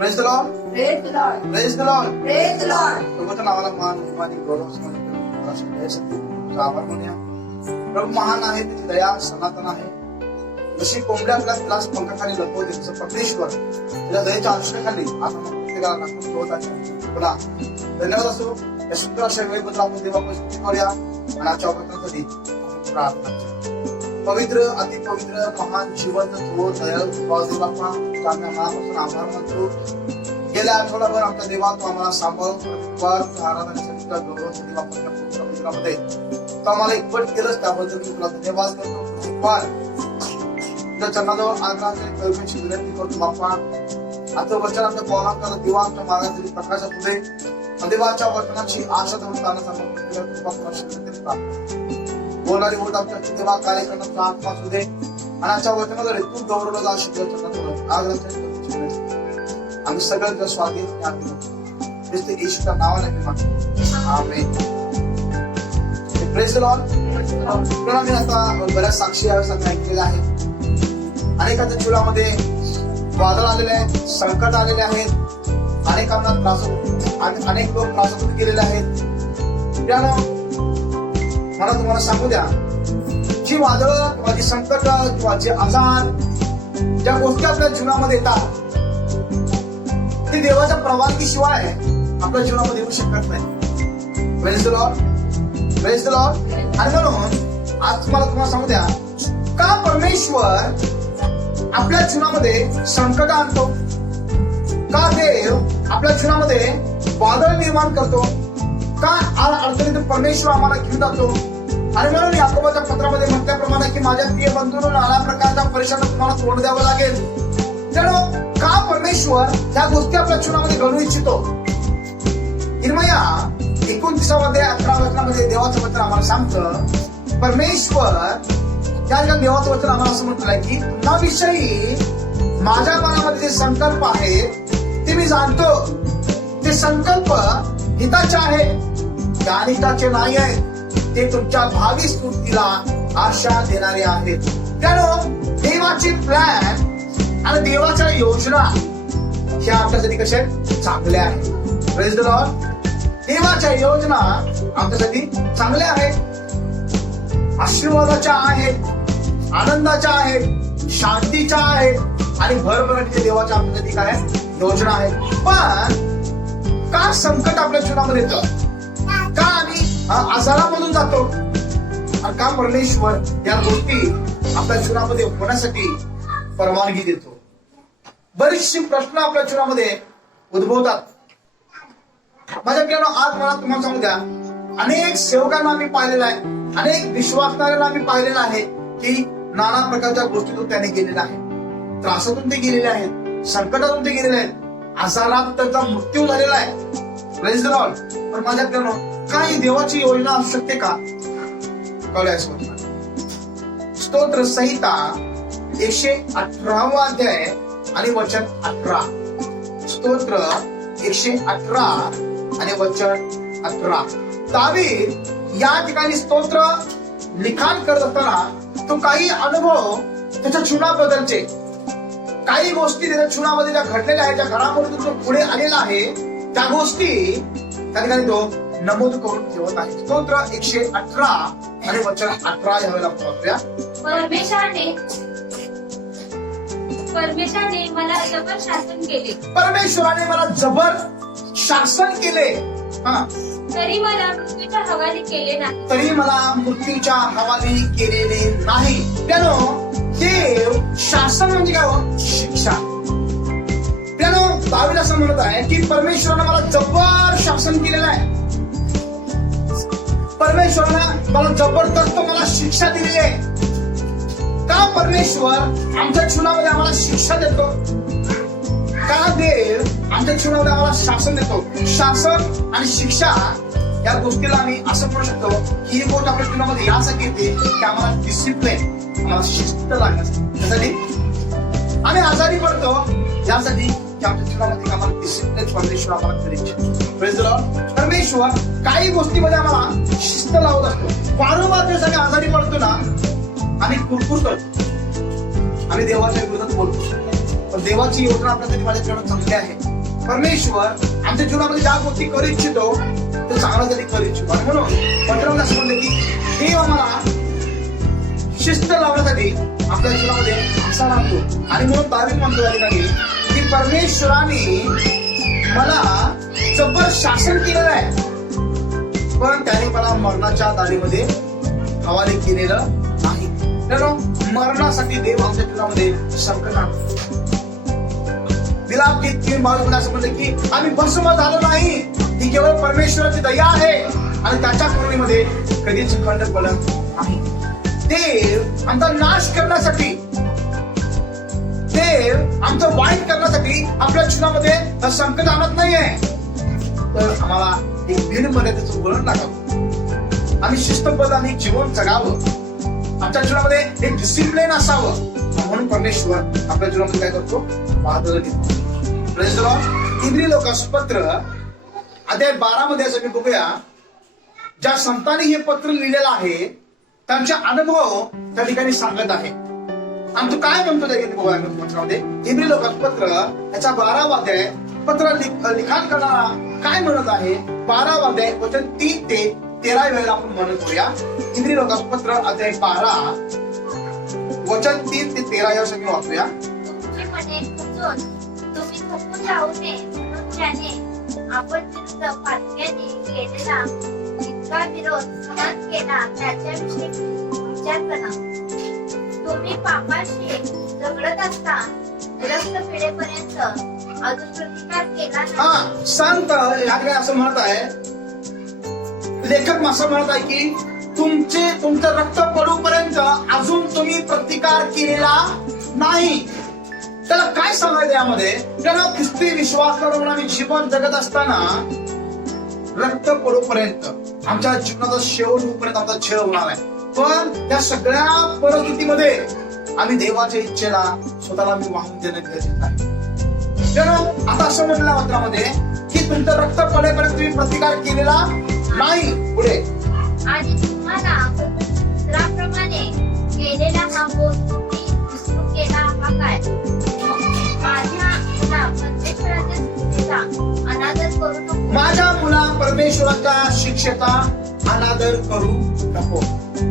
Praise the Lord, Praise the Lord. Praise the Lord. Praise the Lord. प्रभूच्या नावाला मान आणि गौरव आभार म्हणूया. प्रभू महान आहे, त्याची दया सनातन आहे. जशी कोंबड्या आपल्या तिला पंखाखाली लपवते तसं परमेश्वर तिला दयेच्या आश्रयाखाली आपण प्रत्येकाला नाकून ठेवत आहे. बोला धन्यवाद असो. या सुंदर अशा वेळेबद्दल आपण देवाकडे स्तुती करूया आणि आजच्या वचनासाठी आपण प्रार्थना करूया. पवित्र अतिपवित्र महान जिवंत थोर दयाळू कृपाळू देव बाप्पा, आम्ही मनापासून आभार मानतो. गेल्या आठवड्याभर आमच्या देवा तू आम्हाला सांभाळून आराधनेसाठी तुला गौरवासाठी वापरल्या पवित्र मंदिरामध्ये तू आम्हाला एकवट केलंच, त्याबद्दल मी तुला धन्यवाद करतो. तुझ्या चरणाजवळ आग्रहाचे कळमेची विनंती करतो बाप्पा. आता वचन आमच्या पावलांना दिवा आमच्या मार्गातील प्रकाशात होते. देवाच्या वचनाची आशा धरून बोलणारी होत आमच्या देवा कार्य करण्याचा आत्मा असू दे आणि आजच्या वचनाद्वारे तू गौरवलं जा शिकवत आम्ही सगळ्यांच्या स्वाधीन ख्रिस्त येशूच्या नावाने मी मागतो. आमेन. Praise the lord. मी आता बऱ्याच साक्षी ऐकलेल्या आहेत. अनेकांच्या जीवनामध्ये वादळ आलेले आहेत, संकट आलेले आहेत, अनेकांना अनेक लोक त्रासातून गेलेले आहेत. त्यानं मला तुम्हाला सांगू द्या, जी वादळ किंवा जी संकट किंवा जे आजार ज्या गोष्टी आपल्या जीवनामध्ये येतात ते देवाच्या परवानगीशिवाय आपल्या जीवनामध्ये येऊ शकत नाही. Praise the Lord, praise the Lord. आणि म्हणून आज मला तुम्हाला सांगू द्या, का परमेश्वर आपल्या जीवनामध्ये संकट आणतो, का देव आपल्या जीवनामध्ये वादळ निर्माण करतो, का अडचणीतून परमेश्वर आम्हाला घेऊन जातो. आणि म्हणून याकोबाच्या पत्रामध्ये म्हटल्याप्रमाणे की माझ्या प्रिय बंधूंनो, नाना प्रकारच्या परीक्षांना तुम्हाला तोंड द्यावं लागेल. त्यामुळे का परमेश्वर त्या गोष्टी आपल्या जीवनामध्ये घडू इच्छितो. इर्मया 29 11 वचनामध्ये देवाचं वचन आम्हाला सांगतं, परमेश्वर त्या ठिकाणी देवाचं वचन आम्हाला असं म्हटलंय की तुमच्याविषयी माझ्या मनामध्ये जे संकल्प आहेत ते मी जाणतो. ते संकल्प हिताचे आहे, अनिष्टाचे नाही आहेत. ते तुमच्या भावी स्फूर्तीला आशा देणारे आहेत. त्यामुळे देवाची प्लॅन आणि देवाच्या योजना ह्या आमच्यासाठी कशा आहेत, चांगल्या आहेत. Praise the Lord. देवाच्या योजना आमच्यासाठी चांगल्या आहेत, आशीर्वादाच्या आहेत, आनंदाच्या आहेत, शांतीच्या आहेत आणि भरभराटीच्या देवाच्या आमच्यासाठी काय योजना आहेत. पण का संकट आपल्या जीवनामध्ये येतं, का आम्ही आजारामधून जातो आणि का परमेश्वर या गोष्टी आपल्या जीवनामध्ये होण्यासाठी परवानगी देतो. बरेचसे प्रश्न आपल्या जीवनामध्ये उद्भवतात. माझ्या प्रियानो, आज मला तुम्हाला सांगू द्या, अनेक सेवकांना आम्ही पाहिलेलं आहे, अनेक विश्वासणाऱ्यांना आम्ही पाहिलेलं आहे की नाना प्रकारच्या गोष्टीतून त्याने गेलेला आहे, त्रासातून ते गेलेले आहेत, संकटातून ते गेलेले आहेत, आजारात त्यांचा मृत्यू झालेला आहे. Praise the Lord. पण माझ्या प्रियानो, काही देवाची योजना असू शकते का? कळलंय स्तोत्र संहिता 118 अध्याय आणि वचन 18. स्तोत्र 118 आणि वचन 18. दावीद या ठिकाणी स्तोत्र लिखाण करत असताना तो काही अनुभव त्याच्या जीवनाबद्दलचे, काही गोष्टी त्याच्या जीवनामध्ये ज्या घडलेल्या आहेत, ज्या घडामोडीतून तो पुढे आलेला आहे, त्या गोष्टी त्या ठिकाणी तो नमूद करून ठेवत आहे. स्तोत्र 118 आणि वचन 18 यावेळेला पाहूया. परमेश्वराने मला जबर शासन केले. परमेश्वराने मला जबर शासन केले. तरी मला मृत्यूच्या हवाली केले नाही. तरी मला मृत्यूच्या हवाली केलेले नाही. त्यानं देव शासन म्हणजे काय हो? शिक्षा. त्यानं दावीद असं म्हणत आहे की परमेश्वरानं मला जबर शासन केलेलं आहे. परमेश्वरानं मला जबरदस्त मला शिक्षा दिलेली आहे. का परमेश्वर आमच्या जीवनामध्ये आम्हाला शिक्षा देतो? का देव आमच्या जीवनामध्ये आम्हाला शासन देतो? शासन आणि शिक्षा या गोष्टीला आम्ही असं म्हणू शकतो की ही गोष्ट आपल्या जीवनामध्ये यासाठी येते की आम्हाला डिसिप्लिन, आम्हाला शिस्त लागण्यासाठी. त्यासाठी आम्ही आजारी पडतो, यासाठी की आमच्या जीवनामध्ये आम्हाला डिसिप्लिन परमेश्वर आम्हाला करायचे. Praise the Lord. परमेश्वर काही गोष्टीमध्ये आम्हाला शिस्त लावत असतो. वारंवार दिवस आम्ही आजारी पडतो ना, आम्ही कुरकुर करतो, आम्ही देवाच्या विरोधात बोलतो, पण देवाची योजना आपल्यासाठी माझ्या जीवनात चांगली आहे. परमेश्वर आमच्या जीवनामध्ये ज्या गोष्टी करू इच्छितो ते चांगल्यासाठी करू इच्छितो. आणि म्हणून पत्रामध्ये असं म्हणलं की देव आम्हाला शिस्त लावण्यासाठी आपल्या जीवनामध्ये असा राहतो. आणि म्हणून दावीद म्हणतो या ठिकाणी की परमेश्वराने मला जबर शासन केलेलं आहे, पण त्याने मला मरणाच्या दारीमध्ये हवाले केलेलं नाही. तर मरणासाठी देव आमच्या जीवनामध्ये संकट आणतो. विलाप गीत 3:22 असं म्हणतं की आम्ही भस्म झालो नाही, ही केवळ परमेश्वराची दया आहे आणि त्याच्या करुणेमध्ये कधीच खंड पडत नाही. देव आमचा नाश करण्यासाठी, देव आमचं वाईट करण्यासाठी आपल्या जीवनामध्ये संकट आणत नाहीये. तर आम्हाला एक बिन मर्यादेचं वळण लागावं, आम्ही शिस्तबद्ध आणि जीवन जगावं, आमच्या जीवनामध्ये एक डिसिप्लिन असावं. म्हणून परमेश्वर आपल्या जीवनामध्ये काय करतो? वादळ घेतो. Praise the Lord. इब्री लोकांचं पत्र अध्याय 12 मध्ये असं मी बघूया, ज्या संतांनी हे पत्र लिहिलेलं आहे त्यांचे अनुभव त्या ठिकाणी सांगत आहे. आणि तो काय म्हणतो त्या पत्रामध्ये? इब्री लोकांचं पत्र याचा 12वा अध्याय पत्र लिखाण करणारा काय म्हणत आहे? 12वा अध्याय वचन 3 ते 13 वेळेला आपण म्हणत होऊया. इब्री लोकांचं पत्र अध्याय 12 वचन 3 ते 13 या सगळं वाचूया. तुमची मने खचून तुम्ही थकून जाऊ नये म्हणून त्याने आपण विरुद्ध पातक्याने केलेला इतका विरोध सहन केला त्याच्याविषयी विचार करा. तुम्ही पापाशी झगडत असता रक्त पिढेपर्यंत अजून प्रतिकार केला नाही. संत या ठिकाणी असं म्हणत आहे, लेखक असं म्हणत आहे की तुमचं रक्त पडूपर्यंत अजून तुम्ही प्रतिकार केलेला नाही. त्याला काय सांगायचं यामध्ये? त्याला ख्रिस्ती विश्वास म्हणून आम्ही जीवन जगत असताना रक्त पडूपर्यंत आमच्या जीवनाचा शेवट होईपर्यंत आमचा छळ होणार आहे. पण त्या सगळ्या परिस्थितीमध्ये आम्ही देवाच्या इच्छेला स्वतःला मी वाहून देणं गरजेचं आहे. त्यानं आता असं म्हटलं पत्रामध्ये की तुमचं रक्त पडेपर्यंत तुम्ही प्रतिकार केलेला नाही. पुढे आणि तुम्हाला पुत्राप्रमाणे केलेला हा बोध तुम्ही विसरून गेला हा काय? माझ्या मुला परमेश्वराच्या शिक्षेचा अनादर करू नको.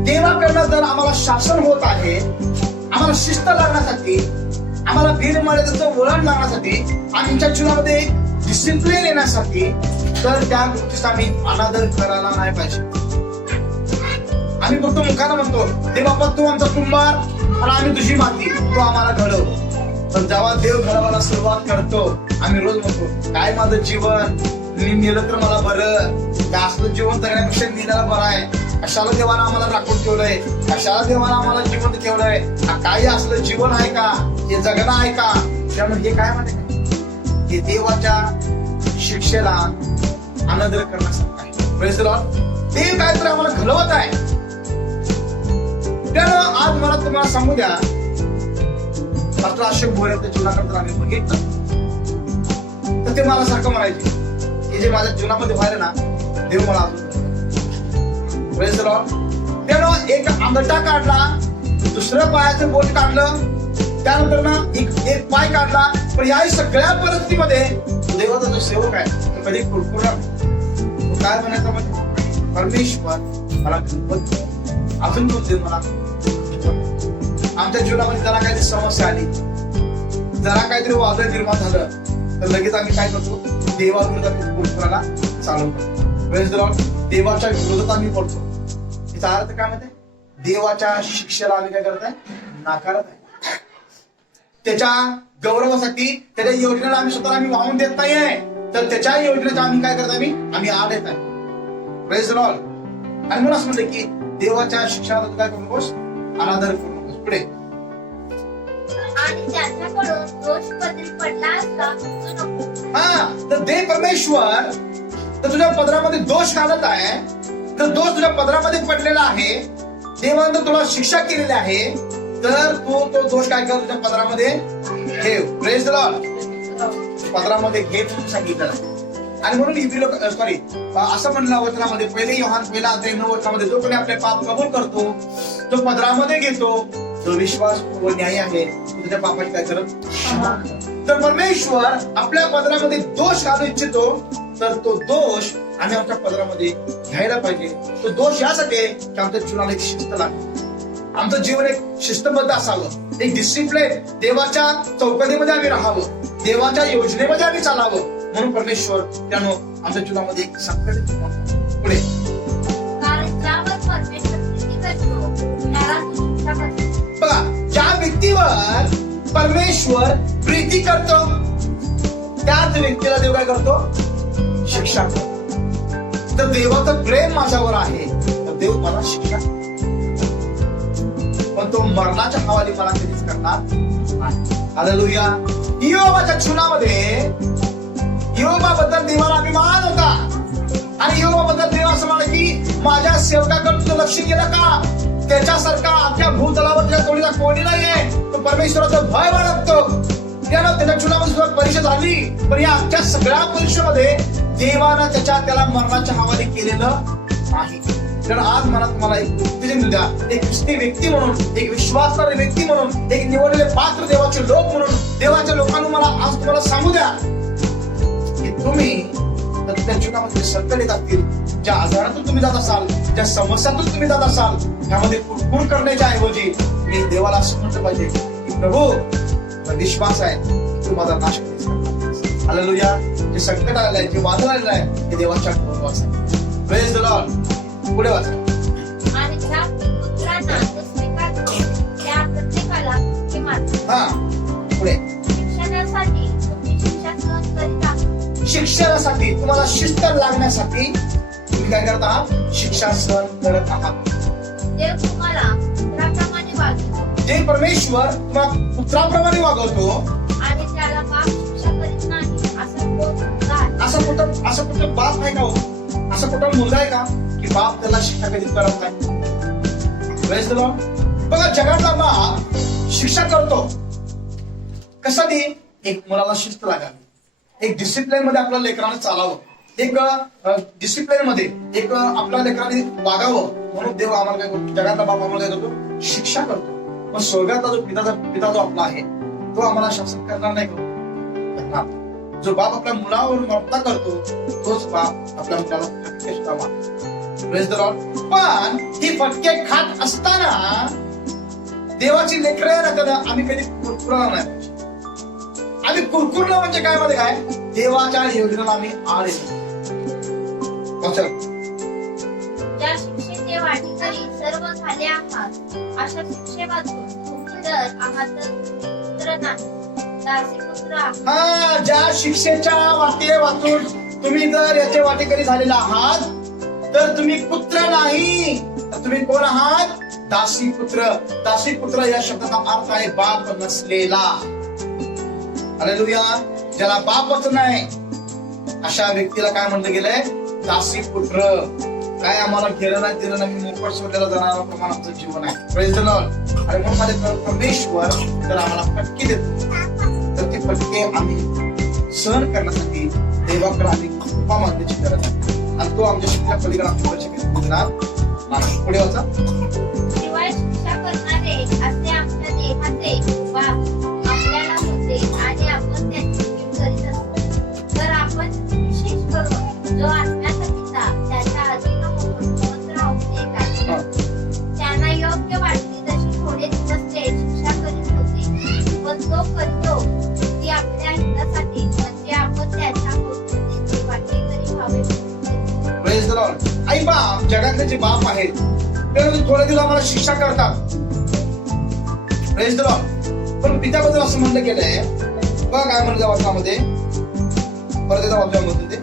देवाकडनं जर आम्हाला शासन होत आहे, आम्हाला शिस्त लागण्यासाठी, आम्हाला बिनमर्यादेचं वळण लागण्यासाठी, आमच्या जीवनामध्ये डिसिप्लिन येण्यासाठी, तर त्या गोष्टीचा आम्ही अनादर करायला नाही पाहिजे. आम्ही फक्त मुखानं म्हणतो ते बाबा तू आमचा कुंभार आणि आम्ही तुझी माती, तू आम्हाला घडव. पण जेव्हा देव घडवायला सुरुवात करतो आम्ही रोज म्हणतो काय माझं जीवन, मी नेलं तर मला बरं, जास्त जीवन जगण्यापेक्षा नेल्याला बरं आहे. कशाला देवाला आम्हाला राखून ठेवलंय, कशाला देवाला आम्हाला जिवंत ठेवलंय, काही असलं जीवन आहे का, हे जगणं आहे का? त्यामुळे हे काय म्हणते का, हे देवाच्या शिक्षेला अनादर करण्यासारखं आहे. Praise the Lord. देव काहीतरी आम्हाला घडवत आहे. त्यानं आज मला तुम्हाला सांगू द्या, मात्र अशोक भोरेच्या जीवनाकडे आम्ही बघितलं तर ते मला सारखं म्हणायचे हे जे माझ्या जीवनामध्ये व्हायला ना, देव मला अजून. Praise the Lord. त्यानं एक अंगठा काढला, दुसरं पायाचं बोट काढलं, त्यानंतर ना एक पाय काढला. पण या सगळ्या परिस्थितीमध्ये देवाचा जो सेवक आहे तो कधी कुरकुरा काय म्हणायचं म्हणजे परमेश्वर मला अजून बोलते मला. आमच्या जीवनामध्ये जरा काहीतरी समस्या आली, जरा काहीतरी वादळ निर्माण झालं तर लगेच आम्ही काय करतो, देवाविरोधात कुरकुराला चालू करतो. Praise the Lord. देवाच्या विरोधात आम्ही पडतो. याचा अर्थ काय म्हणते? देवाच्या शिक्षेला आम्ही काय करत आहे? नाकारत आहे. त्याच्या गौरवासाठी, त्याच्या योजनेला आम्ही स्वतःला आम्ही वाहून देत नाहीये, तर त्याच्या योजनेचा आम्ही काय करत आम्ही आड येत आहे. Praise the Lord. आणि म्हणून असं म्हणलं की देवाच्या शिक्षणाला काय करू नकोस, अनादर करू नकोस. पुढे आणि त्याच्याकडून दोष कधी पडला असला नको. तर देव परमेश्वर तर तुझ्या पदरामध्ये दोष घालत आहे, तर दोष तुझ्या पदरामध्ये पडलेला आहे, देवानं तुला शिक्षा केलेली आहे, तर तू तो दोष काय कर, तुझ्या पदरामध्ये ठेव. Praise the Lord. पदरामध्ये घे सांगितलं. आणि म्हणून इब्री लोक असं म्हणलं वचनामध्ये, पहिले योहान 1:9 जो कोणी आपले पाप कबूल करतो तो पदरामध्ये घेतो, तो विश्वास व न्याय आहे, तुझ्या पापाची काय करत क्षमा कर. तर परमेश्वर आपल्या पदरामध्ये दोष घालू इच्छितो, तर तो दोष आम्ही आमच्या पदरामध्ये घ्यायला पाहिजे. तो दोष यासाठी आहे की आमच्या जीवनाला एक शिस्त लागते, आमचं जीवन एक शिस्तबद्ध असावं, एक डिसिप्लिन, देवाच्या चौकटीमध्ये आम्ही राहावं, देवाच्या योजनेमध्ये आम्ही चालावं. म्हणून परमेश्वर त्यानं आमच्या जीवनामध्ये एक संकट पुढे. कारण ज्यावर परमेश्वर प्रीती करतो त्याला तो शिक्षा करतो. बघा, ज्या व्यक्तीवर परमेश्वर प्रीती करतो त्याच व्यक्तीला देव काय करतो? शिक्षा करतो. तर देवाचं प्रेम माझ्यावर आहे तर देव मला शिक्षा करतो. पण तो मरणाच्या हवाली मला कधीच करणार नाही. हालेलुया. इयोबाच्या जीवनामध्ये इयोबाबद्दल देवाला अभिमान होता आणि इयोबाबद्दल देव असं म्हणाले की माझ्या सेवकाकडे तुझं लक्ष केलं का? त्याच्यासारखा आपल्या भूतलावर त्याच्या तोडीला कोणी नाहीये. तो परमेश्वराचं भय बाळगतो. त्यानं त्याच्या जीवनामध्ये सुद्धा परीक्षा झाली, पण या आजच्या सगळ्या परीक्षेमध्ये देवानं त्याला मरणाच्या हवाली केलेलं नाही. कारण आज मला तुम्हाला एक उत्तेजन द्या, एक ख्रिस्ती व्यक्ती म्हणून, एक विश्वासणारी व्यक्ती म्हणून, एक निवडलेले पात्र देवाचे लोक म्हणून, देवाच्या लोकांना मला आज तुम्हाला सांगू द्या की तुम्ही त्या जीवनामध्ये संकट येत असतील, ज्या आजारातून तुम्ही जात असाल, ज्या समस्यातून तुम्ही जात असाल, त्यामध्ये कुरकुर करण्याच्या ऐवजी मी देवाला असं म्हटलं पाहिजे की प्रभू विश्वास आहे की तू माझा नाश कधीच करणार नाहीस. हालेलुया. जे संकट आलेलं आहे, जे वादळ आलेलं आहे, ते देवाच्या कृपेवर आहे. Praise the Lord. पुढे वाचा. आणि ज्या पुत्रांना तो स्वीकारतो त्या प्रत्येकाला हे मानतो. हा, पुढे. शिक्षणासाठी तुम्ही शिक्षा सहन करीत आहात. शिक्षणासाठी तुम्हाला शिस्त लागण्यासाठी तुम्ही काय करत आहात? शिक्षा सहन करत आहात. देव तुम्हाला पुत्राप्रमाणे वागवतो जे परमेश्वर तुम्हाला पुत्राप्रमाणे वागवतो आणि त्याला पाप शिक्षा करीत नाही असं कोण मुलगा आहे? असं कुठं बाप आहे का हो? असं कुठं मुलगा आहे का की बाप त्याला शिक्षा कधीच करत नाही? Praise the Lord. बघा, जगातला बाप शिक्षा करतो कशासाठी? एक मुलाला शिस्त लागावी, एक डिसिप्लिन मध्ये आपल्या लेकरांना चालावं, एक डिसिप्लिन मध्ये एक आपल्या लेकरांनी वागावं. म्हणून देव आम्हाला काय करतो? जगातला बाप आम्हाला काय करतो? शिक्षा करतो. पण स्वर्गातला जो पिता जो आपला आहे तो आम्हाला शासन करणार नाही करणार. जो बाप आपल्या मुलावर ममता करतो तोच बाप आपल्या मुलाला फटके सुद्धा मारतो. Praise the Lord. पण ही फटके खात असताना देवाची लेकरं आहे ना, त्याला आम्ही कधी कुरकुरणार नाही. आम्ही कुरकुरलं म्हणजे काय मध्ये काय? देवाच्या योजनेला आम्ही आड येतो. ज्या शिक्षेचे वाटेकरी सर्व झाले आहात अशा शिक्षेपासून तुम्ही जर आहात तर पुत्र नाही दासी पुत्र आहात. हा, ज्या शिक्षेच्या वाटे वाचून तुम्ही जर याचे वाटेकरी झालेला आहात तर तुम्ही पुत्र नाही, तर तुम्ही कोण आहात? दासी पुत्र. दासी पुत्र या शब्दाचा अर्थ आहे बाप नसलेला. हालेलुया. ज्याला बापच नाही अशा व्यक्तीला काय म्हणलं गेलंय? दासी पुत्र. काय आम्हाला घेणं नाही दिलं नाही, मोकळ सोडलेला जाणारा प्रमाण आमचं जीवन आहे. Praise the Lord. आणि म्हणून माझे परमेश्वर तर आम्हाला फटके देतो, तर ते फटके आम्ही सहन करण्यासाठी देवाकडे आम्ही कृपा मागण्याची गरज आहे. आणि तो आमच्या शिक्षा पलीकडे आमच्या नाही. पुढे वाचा. शिवाय शिक्षा करणारे असे आमच्या देहाचे बाप आपल्याला होते आणि आपण त्याची कीड करीत असतो. तर आपण विशेष करून जो आत्म्याचा पिता त्याच्या अधीन होऊन स्वतंत्र होते का? त्यांना योग्य वाटली तशी थोडे दिवस ते शिक्षा करीत होते, पण तो करतो ती आपल्या हितासाठी, म्हणजे आपण त्याच्या पूर्णतेची वाटेकरी व्हावे. Praise the Lord. आई बाप, जगातले जे बाप आहेत ते थोडे दिवस आम्हाला शिक्षा करतात. Praise the Lord. पण पित्याबद्दल असं म्हणलं गेलंय, बघा काय म्हणलं वाचनामध्ये, परत एकदा वाचनामध्ये ते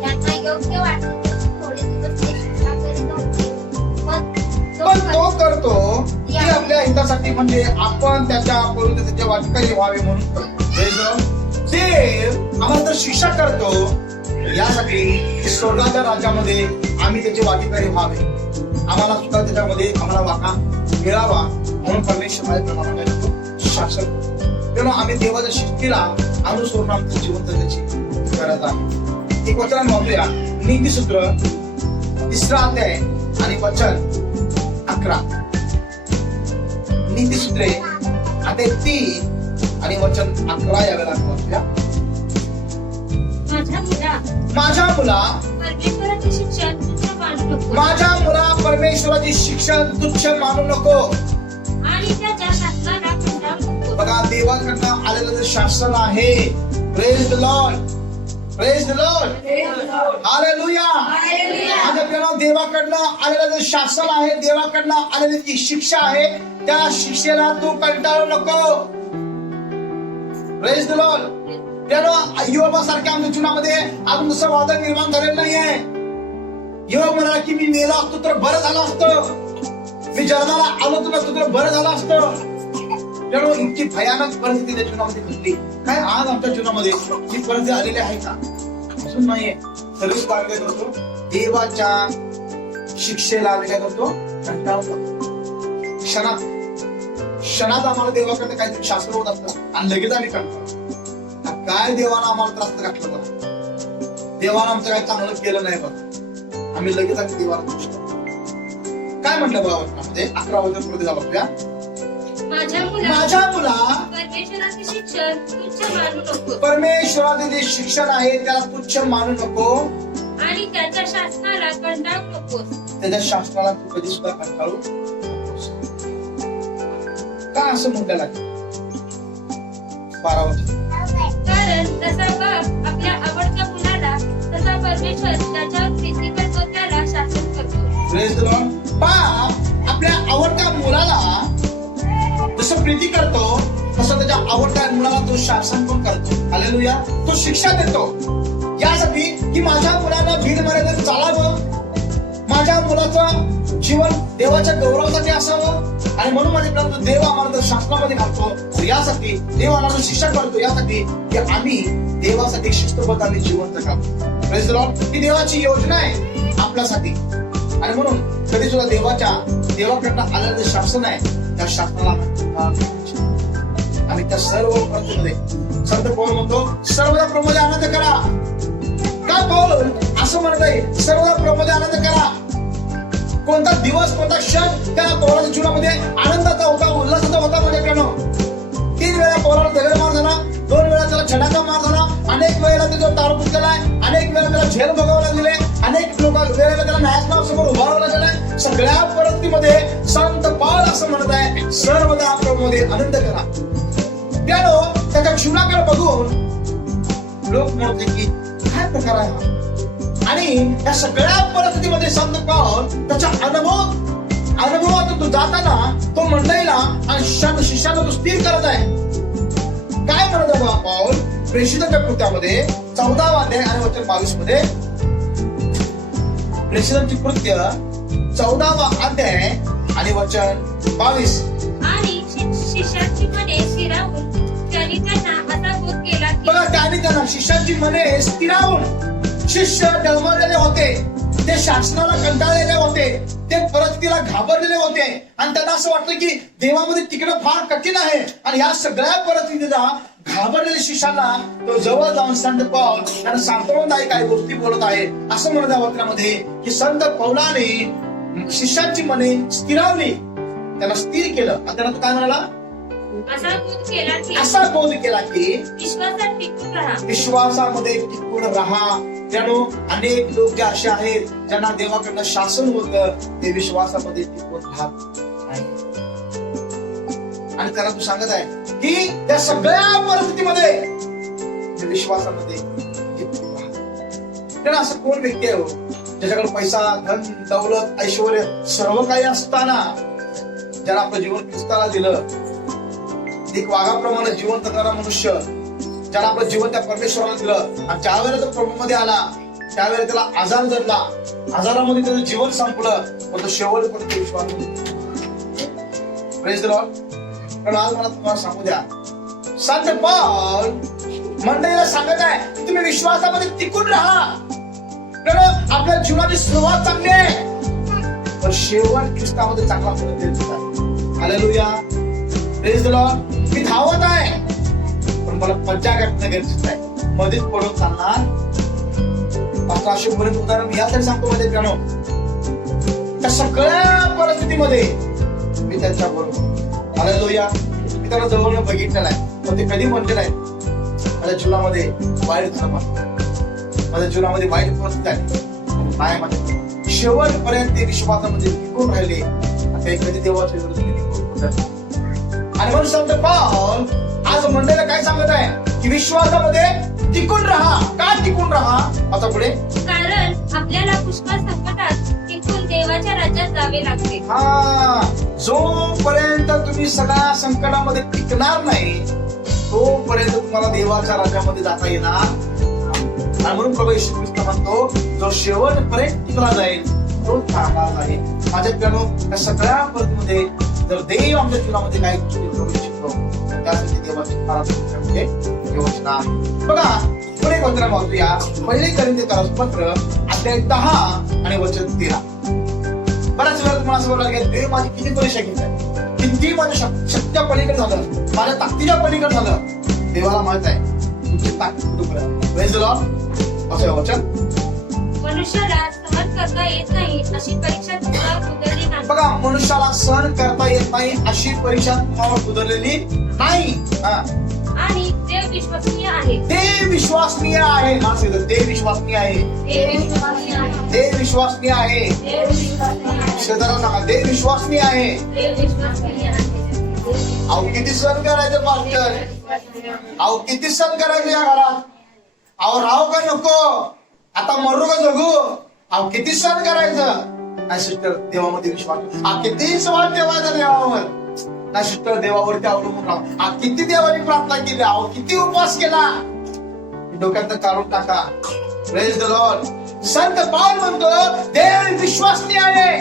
त्यांना योग्य वाटले तशी थोडे दिवस ते शिक्षा करीत होते, पण तो करतो ती आपल्या हितासाठी, म्हणजे आपण त्याच्या पवित्रतेचे वाटकरी व्हावे म्हणून करतो. Praise the Lord. देव आम्हाला तर शिक्षा करतो यासाठी की स्वर्गाच्या राज्यामध्ये आम्ही त्याचे वाटेकरी व्हावे, आम्हाला सुद्धा त्याच्यामध्ये आम्हाला वाटा मिळावा. म्हणून परमेश्वर माझ्या प्रमाणे शासन करतो. तेव्हा आम्ही देवाच्या शिस्तीला अनुसरून आमचं जीवन जगण्याची गरज आहे. एक वचन वाचूया. नीतिसूत्र 3रा अध्याय आणि वचन 11. नीतिसूत्रे अध्याय 3 आणि वचन 11 यावेळेला वाचूया. माझ्या मुला माझ्या मुला परमेश्वराची शिक्षा तुच्छ मानू नको माझ्या मुला परमेश्वराची शिक्षा तुच्छ मानू नको. आणि त्याच्या शासनाला कंटाळू नको. बघा, देवाकडनं आलेलं जे शासन आहे, praise the Lord, praise the Lord, hallelujah. माझ्या प्रियानो, देवाकडनं आलेलं जे शासन आहे, देवाकडनं आलेली जी शिक्षा आहे, त्या शिक्षेला तू कंटाळू नको. Praise the Lord. युवा सारख्या आमच्या जीवनामध्ये अजून दुसरं वादळ निर्माण झालेलं नाहीये. युवक म्हणाला की मी मेला असतो तर बरं झालं असतं, मी जन्माला आलो नसतो तर बरं झालं असतं. त्यामुळे इतकी भयानक परिस्थिती त्या जीवनामध्ये घडली. काय आज आमच्या जीवनामध्ये ही परिस्थिती आलेली आहे का? असून नाहीये. सर्विस काय करतो, देवाच्या शिक्षेला आम्ही काय करतो, कंटाळतो. क्षणात आम्हाला देवाकडे काहीतरी शास्त्र होत असतं आणि लगेच आम्ही कंटाळतो. काय देवानं आम्हाला त्रास घातला बघा, देवानं आमचं काही चांगलं केलं नाही बघा, आम्ही लगेच आम्ही देवाला दोष करतो. काय म्हटलं बघा वचनामध्ये 11 वचन पुढे जाऊ बघूया. माझ्या मुला परमेश्वराची शिक्षा तुच्छ मानू नको परमेश्वराचे जे शिक्षण आहे त्याला तुच्छ मानू नको आणि त्याच्या शासनाला कंटाळू नकोस. त्याच्या शासनाला तू कधी सुद्धा कंटाळू नकोस. का असं म्हटलं लागेल? 12 वचन. कारण जसा बाप आपल्या आवडत्या मुलाला तसा परमेश्वर त्याच्यावर प्रीती करतो त्याला शासन करतो. Praise the Lord. बाप आपल्या आवडत्या मुलाला जसं प्रीती करतो तसं त्याच्या आवडत्या मुलाला तो शासन पण करतो. हालेलुया. तो शिक्षा देतो यासाठी की माझ्या मुलानं भीड मर्यादेत चालावं, माझ्या मुलाचं जीवन देवाच्या गौरवासाठी असावं. आणि म्हणून माझे प्रभू देव आम्हाला तर शासनामध्ये घालतो यासाठी, देव आम्हाला शिक्षा करतो यासाठी की आम्ही देवासाठी शिस्तबद्ध आम्ही जीवन जगावं. Praise the Lord. ही देवाची योजना आहे आपल्यासाठी. आणि म्हणून कधी सुद्धा देवाकडनं आलेलं जे शासन आहे त्या शासनाला आम्ही त्या सर्व प्रथेमध्ये संत पौल म्हणतो सर्वदा प्रभूमध्ये आनंद करा. का पौल असं म्हणत आहे सर्वदा प्रभूमध्ये आनंद करा? कोणता दिवस, कोणता क्षण त्या पौलाच्या जीवनामध्ये आनंदाचा होता, उल्हासाचा होता? म्हणजे केलं 3 वेळा पौलाला दगड मार झाला, 2 वेळा त्याला छडाचा मार झाला, अनेक वेळेला त्याचा तारपूस केलाय, अनेक वेळेला त्याला झेल भोगावं लागले, अनेक वेळेला त्याला न्यायासनासमोर उभारावं लागलंय. सगळ्या परिस्थितीमध्ये संत पौल असं म्हणत आहे सर्वदा प्रभूमध्ये आनंद करा. त्यानं त्याच्या जीवनाकडे बघून लोक म्हणते की काय प्रकार आहे हा? आणि या सगळ्या परिस्थितीमध्ये संत पौल त्याच्या अनुभवातून तो जाताना तो मंडळीला आणि शिष्याला तो स्थिर करत आहे. काय म्हणत आहे पौल? प्रेषितांच्या कृत्यामध्ये 14 अध्याय आणि वचन 22 मध्ये, प्रेषितांची कृत्य 14 अध्याय आणि वचन 22. आणि शिष्याची मने स्थिरावून त्यांनी त्यांना असा बोध केला की बघा, त्यांनी त्यांना शिष्याची मने स्थिरावून, शिष्य डळमळलेले होते, ते शासनाला कंटाळलेले होते, ते परिस्थितीला घाबरलेले होते आणि त्यांना असं वाटतं की देवामध्ये टिकणं फार कठीण आहे. आणि या सगळ्या परिस्थितीला घाबरलेल्या शिष्याला तो जवळ जाऊन संत पौल त्यांना सांत्वनदायी काही गोष्टी बोलत आहे. असं म्हणत आहे वचनामध्ये की संत पौलाने शिष्याची मने स्थिरावली, त्यांना स्थिर केलं. आणि त्यांना तो काय म्हणाला? असा बोध केला की विश्वासात टिकून राहा, विश्वासामध्ये टिकून राहा. त्यानो अनेक लोक जे असे आहेत ज्यांना देवाकडनं शासन होतं ते विश्वासामध्ये टिकून राहत नाही. आणि त्याला तू सांगत आहे की त्या सगळ्या परिस्थितीमध्ये विश्वासामध्ये टिकून राहा. त्याला असं कोण व्यक्ती आहे हो ज्याच्याकडे पैसा, धन, दौलत, ऐश्वर सर्व काही असताना ज्याला आपलं जीवन ख्रिस्ताला दिलं, एक वाघाप्रमाणे जीवन जगणारा मनुष्य, ज्याला आपलं जीवन त्या परमेश्वराला दिलं आणि ज्यावेळेला तो प्रभूमध्ये आला त्यावेळेला त्याला आजार जडला, आजारामध्ये त्याचं जीवन संपलं, पण तो शेवटपर्यंत विश्वास. Praise the Lord. पण आज मला तुम्हाला सांगू द्या, संत पौल मंडळीला सांगत आहे तुम्ही विश्वासामध्ये टिकून राहा. कारण आपल्या जीवनाची सुरुवात चांगली आहे पण शेवट ख्रिस्तामध्ये चांगला होणं. हालेलुया. Praise the lord. मी धावत आहे पण मला पंचा गाठणं गरजेचं आहे. मध्येच पडून चालणार आता असे बरेच उदाहरण यासाठी सांगतो मध्ये प्यानो. त्या सगळ्या परिस्थितीमध्ये मी त्यांच्या बरोबर. हालेलुया. मी त्याला जवळ बघितलेला आहे, पण ते कधी म्हणलेलं आहे माझ्या जीवनामध्ये वाईट झालं, माझ्या जीवनामध्ये वाईट परिस्थिती आली नाही, माझ्या शेवटपर्यंत ते विश्वासामध्ये टिकून राहिले, ते कधी देवाच्या विरुद्ध टिकून राहिले. आणि म्हणून संत पाऊल आज मंडळीला काय सांगत आहे की विश्वासामध्ये टिकून राहा. का टिकून राहा? आता पुढे, कारण आपल्याला पुष्कळ संकटात टिकून देवाच्या राज्यात जावे लागते. हा, जोपर्यंत तुम्ही सगळ्या संकटामध्ये टिकणार नाही तोपर्यंत तुम्हाला देवाच्या राज्यामध्ये जाता येणार. आणि म्हणून प्रभू येशू ख्रिस्त म्हणतो, जो शेवटपर्यंत टिकला जाईल तो चांगला जाईल. माझ्या प्रियानो, त्या सगळ्या परिस्थितीमध्ये जर देव आमच्या जीवनामध्ये काही गोष्टी करू इच्छितो तर त्यासाठी देवाची आराधना योजना आहे. बघा पुढे वचन वाचूया, पहिले कोरिंथीय पत्र अध्याय 10 आणि वचन 13. बऱ्याच वेळा तुम्हाला असं बोलायला गेलं, देव माझी किती परीक्षा घेत आहे, किती माझ्या शक्तीच्या पलीकडे झालं, माझ्या ताकदीच्या पलीकडे झालं. देवाला माहित आहे तुमची ताकद कुठे. Praise the Lord. असं वचन, मनुष्याला सहन करता येत नाही अशी परीक्षा तुम्हाला उतरली नाही. बघा, मनुष्याला सहन करता येत नाही अशी परीक्षा तुम्हाला उतरलेली नाही. आणि देव विश्वसनीय आहे. देव विश्वसनीय आहे. हा सांगितलं, देव विश्वसनीय आहे. देव विश्वसनीय आहे. देव विश्वसनीय आहे. देव विश्वसनीय आहे. शेजाऱ्याला सांगा, देव विश्वसनीय आहे. देव विश्वसनीय आहे. अहो किती सहन करायचं मास्टर, अहो किती सहन करायचं या घरात, अहो राहू का नको, आता मरू का जगू, अहो किती सहन करायचं. नाही सिस्टर, देवामध्ये विश्वास, हा किती विश्वास ठेवायचा देवावर. नाही सिस्टर, देवावरती अवलंबून राहू. हा किती देवाची प्रार्थना केली, अहो किती उपवास केला, डोक्यात काढून टाका. Praise the Lord. संत पाऊल म्हणतो देव विश्वसनीय आहे.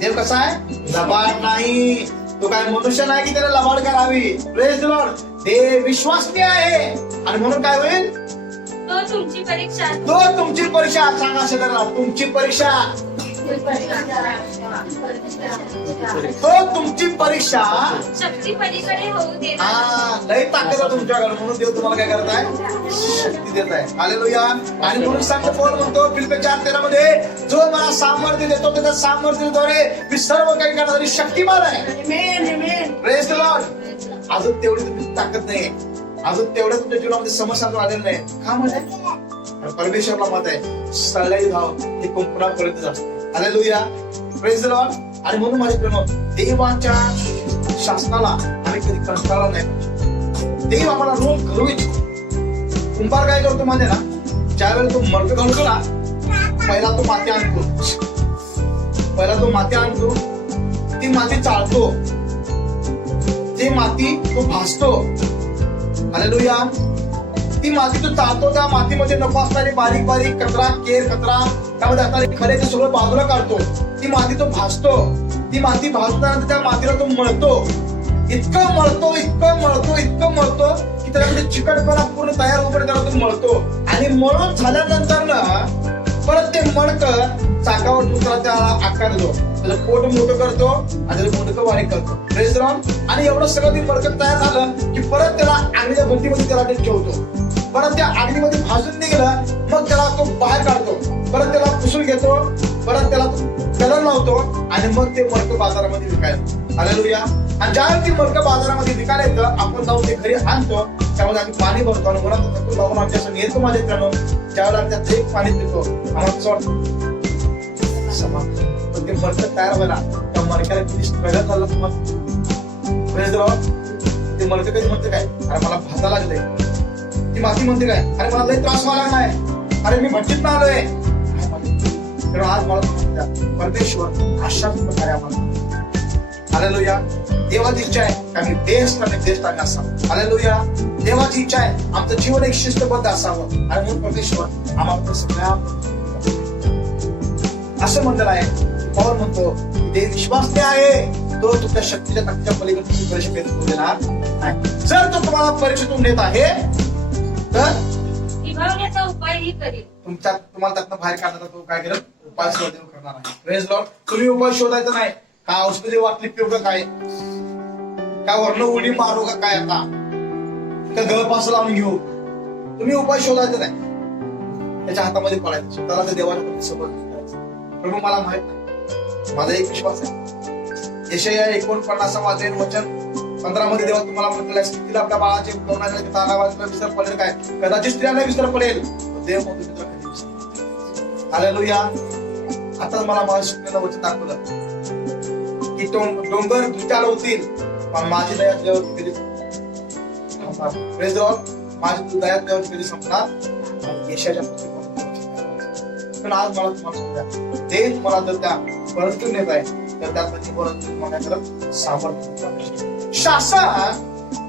देव कसा आहे? लबाड नाही. तो काय मनुष्य नाही की त्याला लबाड करावी. Praise the Lord. देव विश्वसनीय आहे आणि म्हणून काय होईल, तो तुमची परीक्षा सांगा शेजाऱ्याला, तुमची परीक्षा, तो तुमची परीक्षा शक्ती पलीकडे होऊ देत नाही. हा, लय ताकद आहे तुमच्याकडे, म्हणून देव तुम्हाला काय करत आहे, शक्ती देत आहे. हालेलुया. आणि म्हणून सांगतो पौल म्हणतो फिलिप्पी 4:13 मध्ये, जो मला सामर्थ्य देतो त्याच्या सामर्थ्याद्वारे मी सर्व काही करणारी शक्तिमान आहे. Praise the Lord. अजून तेवढी तुमची ताकद नाहीये, अजून तेवढ्या तुमच्या जीवनामध्ये समस्या आलेल्या नाही. का म्हणजे परमेश्वरला मत आहे, सगळ्याही भाव हे कुंपणापर्यंत जातो. हालेलुया. Praise the Lord. आणि म्हणून माझे प्रेम, देवाच्या शासनाला आम्ही कधी कंटाळला नाही. देव आम्हाला रोज घडवू इच्छितो. कुंभार काय करतो माहिती ना, ज्यावेळेला तो मर्ग घडतो ना, पहिला तो माती आणतो, ती माती चाळतो, ती माती तो भासतो. हालेलुया. ती माती तो चालतो, त्या मातीमध्ये नको असणारी बारीक बारीक कचरा, कचरा, त्यामध्ये असणारे खरे ते सगळं बाजूला काढतो. ती माती तो भासतो, ती माती भासताना त्या मातीला तो मळतो, इतकं मळतो की त्याच्यामध्ये चिकटपणा पूर्ण तयार होऊन त्याला तो मळतो. आणि मळून झाल्यानंतर ना परत ते मडकं चाकावर त्याला आकार देतो, त्याचं पोट मोठं करतो आणि त्याचं मुंडकं बारीक करतो. Praise the Lord. आणि एवढं सगळं ते मडकं तयार झालं की परत त्याला आगीच्या भट्टीमध्ये त्याला ते ठेवतो. परत त्या आगीमध्ये भाजून निघालं, मग त्याला तो बाहेर काढतो, परत त्याला पुसून घेतो, परत त्याला कलर लावतो आणि मग ते मडकं बाजारामध्ये विकायचं. हालेलुया. आणि ज्यावेळी ती मडकं बाजारामध्ये विकायला येतं, आपण जाऊन ते घरी आणतो, त्यामध्ये आम्ही पाणी भरतो आणि मुलांना लावून आमच्या संग येतो. माझ्या मित्रांनो, ज्यावेळेला आम्ही त्यात एक पाणी पितो, आम्हाला कसं वाटतं समाधान. पण ते मडकं तयार व्हायला त्या मडक्याला किती स्ट्रगल झालं तुम्हाला. Praise the Lord. ते मडकं कधी म्हणते काय, अरे मला भाता लागलंय. ती माती म्हणते काय, अरे मला लई त्रास व्हायला लागलाय, अरे मी भट्टीत ना आलोय. आज मला परमेश्वर अशाच प्रकारे आम्हाला. हालेलुया. देवाची इच्छा आहे की आम्ही बेस्ट आम्ही असावं. हालेलुया. देवाची इच्छा आहे आमचं जीवन एक शिस्तबद्ध असावं. आणि म्हणून परमेश्वर आम्हाला सगळ्या असं म्हणलेलं आहे. पौल म्हणतो देव विश्वासनीय आहे, तो तुमच्या शक्तीच्या ताकदीच्या पलीकडे तुम्ही परीक्षा देणार नाही. जर तो तुम्हाला परीक्षेतून देत आहे तर विभावण्याचा उपायही करेल. तुम्हाला त्यातनं बाहेर काढण्याचा तो काय करेल, उपाय शोधून करणार आहे. Praise Lord. तुम्ही उपाय शोधायचा नाही, काय औषधी वाटली पिऊ का, काय वर्ण उडी मारू का, काय आता का गळपास लावून घेऊ. तुम्ही उपाय शोधायचा नाही, त्याच्या हातामध्ये पडायचं, स्वतःला त्या देवाला समर्पित करायचं. प्रभू मला माहित नाही, माझा एक विश्वास आहे. यशाया 49 वचन 15 मध्ये देवा तुम्हाला म्हटलं स्त्रीला आपल्या बाळाचे तानावाला विसर पडेल काय, कदाचित स्त्रियांना विसर पडेल, देव म्हणतो मित्र कधी विसर. हालेलुया. आता मला माझ्या शिकलेलं वचन दाखवलं की डोंगर तुझ्याला होतील पण माझी दया तुझ्यावरती कधी माझी दया तुझ्यावरती कधी संपणार. यशाच्या पण आज मला तुम्हाला सांगूया, ते तुम्हाला जर त्या परतून येत आहे तर त्यामध्ये परत तुम्हाला करत सामर्थ्य. शासन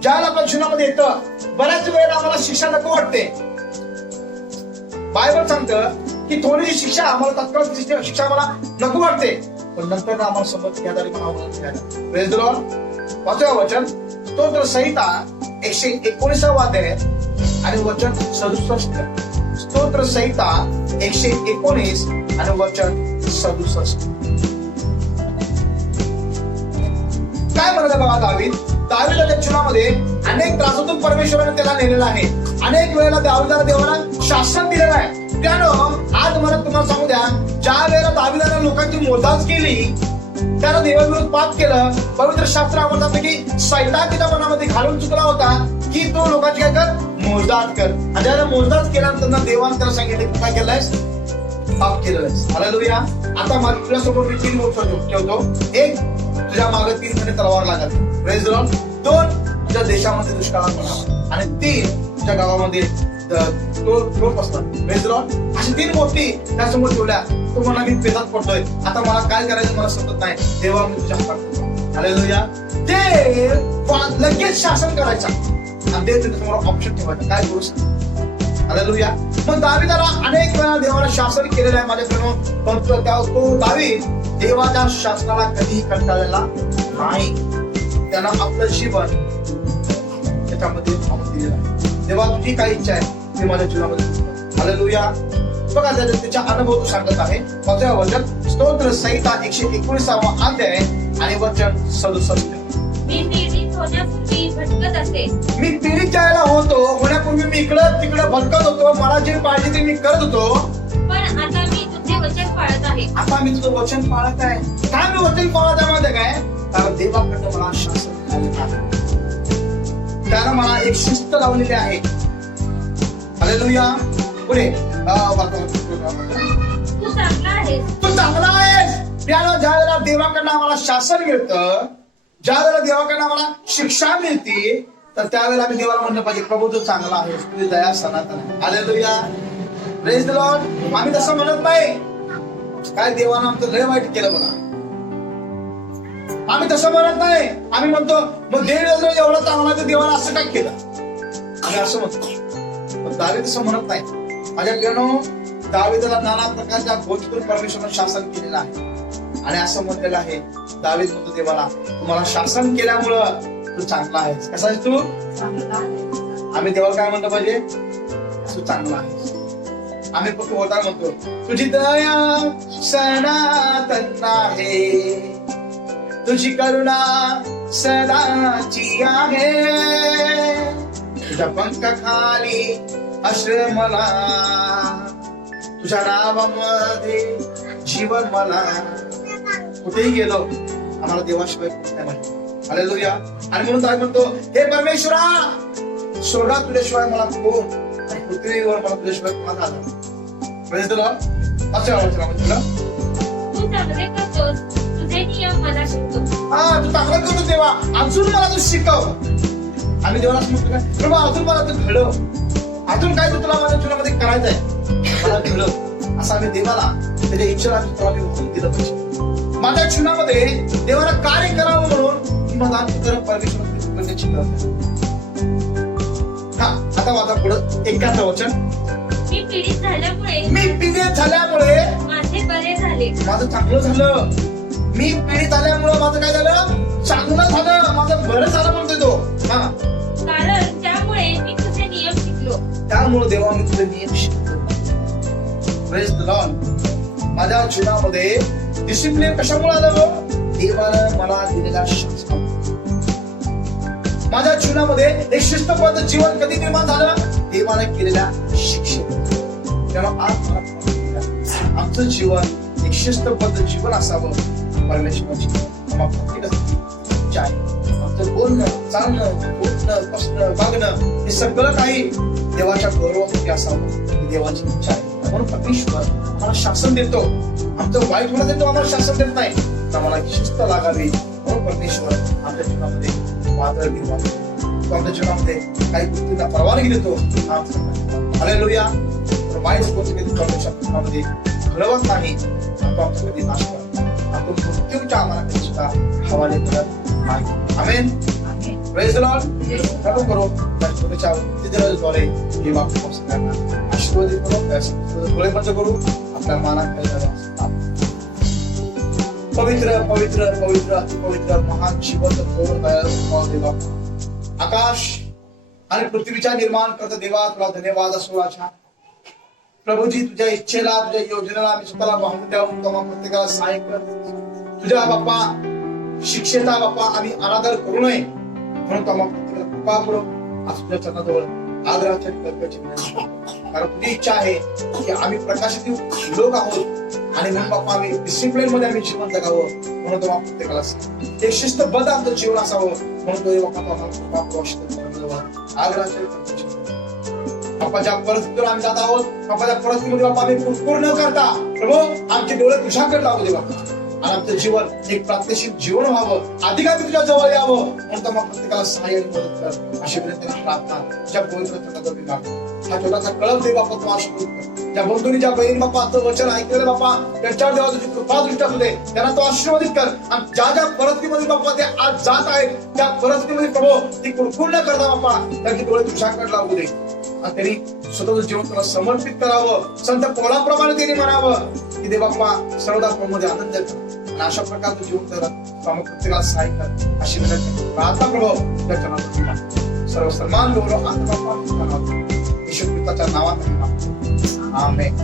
ज्याला आपल्या जीवनामध्ये येतं, बऱ्याच वेळेला आम्हाला शिक्षा नको वाटते. बायबल सांगतं की थोडीशी शिक्षा आम्हाला, तत्काळ शिक्षा आम्हाला नको वाटते, पण नंतर आम्हाला समज घ्यायला प्रेज द लॉर्ड. वाचूया वचन स्तोत्र संहिता 119 अध्याय आणि वचन 67. स्तोत्र संहिता 119 आणि वचन 67. काय म्हणाला बाबा दावीद? दावीदाच्या जीवनामध्ये अनेक त्रासातून परमेश्वराने त्याला नेलेला आहे. अनेक वेळेला दावीदाला देवाला शासन दिलेलं आहे. त्यानं आज मला तुम्हाला सांगू द्या, ज्या वेळेला दावीदाने लोकांची मोजदाद केली, त्यानं देवाविरुद्ध पाप केलं, पवित्र शास्त्र म्हणतात की सैतान त्याच्या मनामध्ये घालून चुकला होता की तो लोकांची काय कर, मोजदाद कर. आणि ज्याला मोजदाद केल्यानंतर देवाने त्याला सांगितलं की काय केलंयस, पाप केलंयस. हालेलुया. आता मला तुझ्यासमोर मी 3 गोष्टी ठेवतो. एक, तुझ्या मागे 3 महिने तलवार लागत. Praise the Lord. 2, तुझ्या देशामध्ये दुष्काळात म्हणावा. आणि 3, तुझ्या गावामध्ये तो असतात. Praise the Lord. अशी 3 गोष्टी त्यासमोर ठेवल्या. तो म्हणा मी पेदात पडतोय, आता मला काय करायचं मला समजत नाही. देवा मी तुझ्या हातात. हालेलुया. ते लगेच शासन करायचा आणि ते त्याच्यासमोर ऑप्शन ठेवायचं, काय करू शकतो. हालेलुया. मग दावीदाला अनेक वेळा देवाला शासन केलेलं आहे माझ्याकडून, पण तो दावीद देवाच्या शासनाला कधी कंटाळलेला नाही. त्यानं आपलं जीवन त्याच्यामध्ये दिलेलं आहे. देवा तुझी काय इच्छा आहे ते माझ्या जीवनामध्ये. हालेलुया. बघा त्याच्या अनुभव सांगत आहे. माझ्या वचन स्तोत्र संहिता 119 अध्याय आणि वचन 67. मी पीडित होण्यापूर्वी भटकत असे. मी पीडित ज्याला होण्यापूर्वी मी इकडं तिकडं भटकत होतो, मला जे पाहिजे ते मी करत होतो, पण आता मी तुझे वचन पाळत आहे. आता मी तुझं वचन पाळत आहे. काय मी वचन पाळत आहे माहिती काय? कारण देवाकडनं मला शासन मिळालेलं आहे. त्यानं मला एक शिस्त लावलेली आहे. हालेलुया. पुढे तू चांगला आहेस. तू चांगला आहेस. त्याला ज्या वेळेला देवाकडनं आम्हाला शासन मिळतं, ज्या वेळेला देवाकडनं आम्हाला शिक्षा मिळते, तर त्यावेळेला आम्ही देवाला म्हणलं पाहिजे प्रभू तू चांगला आहे, तुझी दया सनातन आहे. हालेलुया. Praise the Lord. आम्ही तसं म्हणत नाही. काय देवानं आमचं लय वाईट केलं बघा. आम्ही तसं म्हणत नाही. आम्ही म्हणतो मग देव एवढा चांगला तर देवाला असं काय केलं, आम्ही असं म्हणतो. पण दावीद तसं म्हणत नाही. माझ्याकडनं दावीदाला नाना प्रकारच्या गोष्टीतून परमेश्वरानं शासन केलेलं आहे आणि असं म्हटलेलं आहे. दावीद म्हणतो देवाला तुम्हाला शासन केल्यामुळं तू चांगला आहेस. कसा आहेस तू? आम्ही देवाला काय म्हणलं पाहिजे? तू चांगला आहेस. आम्ही फक्त होता म्हणतो तुझी दया सनातन आहे, तुझी करुणा सदाची आहे, तुझ्या पंखाखाली आश्रय मला, तुझ्या नावामध्ये जीवन मला. कुठेही गेलो आम्हाला देवाशिवाय नाही माहिती. हालेलुया. आणि म्हणून काय म्हणतो, हे परमेश्वरा स्वर्गात तुझ्याशिवाय मला कोण आणि पृथ्वीवर मला तुझ्याशिवाय कोण आला. Praise the Lord. असं आवडतं तुला. तू चांगले करतोस, तुझे नियम मला शिकतो. तू चांगलं करतो देवा, अजून मला तू शिकव. आम्ही देवाला म्हणतो काय प्रभू अजून मला तू घडव, अजून काय तू तुला माझ्या जीवनामध्ये करायचंय मला घडव. असं आम्ही देवाला त्याच्या इच्छेला दिलं पाहिजे. माझ्या जीवनामध्ये देवाला कार्य करावं म्हणून माझा परमेश्वर. आता माझा पुढं 91 वचन. मी पीडित झाल्यामुळे माझे बरे झाले. माझं चांगलं झालं. मी पीडित झाल्यामुळं माझं काय झालं? चांगलं झालं, माझं बरं झालं म्हणतोय तो. कारण त्यामुळे मी तुझे नियम शिकलो. त्यामुळे देवा मी तुझे नियम शिकलो. Praise the Lord. माझ्या जीवनामध्ये डिसिप्लिन कशामुळे आलं? देवानं मला दिलेला शासन. माझ्या जीवनामध्ये एक शिस्तबद्ध जीवन कधी निर्माण झालं? देवानं केलेल्या शिक्षेत. त्यामुळे आज मला आमचं जीवन एक शिस्तबद्ध जीवन असावं. परमेश्वराची प्रत्येकाची आमचं बोलणं चालणं उठणं बसणं वागणं हे सगळं काही देवाच्या गौरवासाठी असावं ही देवाची इच्छा आहे. म्हणून परमेश्वर आम्हाला शासन देतो. आमचं वाईट होणं देतो, आम्हाला शासन देत नाही. तर आम्हाला शिस्त लागावी म्हणून परमेश्वर आमच्या जीवनामध्ये वादळ निर्माण करतो. आमच्या जीवनामध्ये काही गोष्टींना परवानगी देतो. हालेलुया. वाईट गोष्टी कधी परमेश्वर जीवनामध्ये घडवत नाही. तो आमचा कधी नाश करतो. आपण मृत्यूच्या आम्हाला कधी सुद्धा हवाले करत नाही. आमेन. Praise the lord. प्रभू करो त्या छोट्याशा उत्तेजनाद्वारे हे वाक्य सगळ्यांना आशीर्वादित करू. डोळे बंद करू. आपल्या मानात पवित्र पवित्र पवित्र अतिपवित्र महान जिवंत थोर दयाळू देवा, आकाश आणि पृथ्वीच्या निर्माण करता देवा तुला धन्यवाद असो. राजा प्रभूजी तुझ्या इच्छेला तुझ्या योजनेला आम्ही स्वतःला वाहून द्यावं. तुम्हा प्रत्येकाला सहाय्य कर. तुझ्या बाप्पा शिक्षेचा बाप्पा आम्ही अनादर करू नये म्हणून तुम्हा प्रत्येकाला कृपा करू. आज तुझ्या चरणाजवळ आदराच्या कर्तव्याची विनंती करतो. कारण तुझी इच्छा आहे की आम्ही प्रकाशित लोक आहोत आणि म्हणून बाप्पा आम्ही डिसिप्लिन मध्ये आम्ही जीवन जगावं म्हणून तुम्हाला प्रत्येकाला एक शिस्तबद्ध आमचं जीवन असावं म्हणून तो बाप्पा तो आम्हाला कृपा करू. आदराच्या कर्तव्याची बाप्पाच्या परिस्थितीवर आम्ही जात आहोत. बाप्पाच्या परिस्थितीमध्ये बाप्पा आम्ही कुरकुर न करता प्रभू आमचे डोळे तुझ्याकडे लागू दे बाप्पा आणि आमचं जीवन एक प्रात्यक्षिक जीवन व्हावं. अधिकाधिक तुझ्या जवळ यावं म्हणून तुम्हाला प्रत्येकाला सहाय्य आणि मदत कर. अशी विनंती प्रार्थना तुझ्या पवित्र चरणाजवळ लागतो. हा छोटासा कळप दे बाप्पा तू आशीर्वाद कर. ज्या बंधूंनी ज्या बहीण बाप्पा आजचं वचन ऐकलेलं बाप्पा त्यांच्यावर देवा तुझी कृपा दृष्टी असू दे. त्यांना तो आशीर्वादित कर आणि ज्या ज्या परिस्थितीमध्ये बाप्पा ते आज जात आहेत त्या परिस्थितीमध्ये प्रभू ती कुरकुर न करता बाप्पा त्यांचे डोळे तुझ्याकडे लागू दे आणि त्यांनी स्वतःचं जीवन तुला समर्पित करावं. संत पौलाप्रमाणे त्यांनी म्हणावं की दे बाप्पा सर्वदा प्रभूमध्ये आनंद कर आणि अशा प्रकारचं जीवन करत प्रत्येकाला सहाय्य कर. अशी विनंती प्रार्थना प्रभू त्या चरणात सर्व सन्मान गौरव आत्मा येशू ख्रिस्ताच्या नावात आमेन.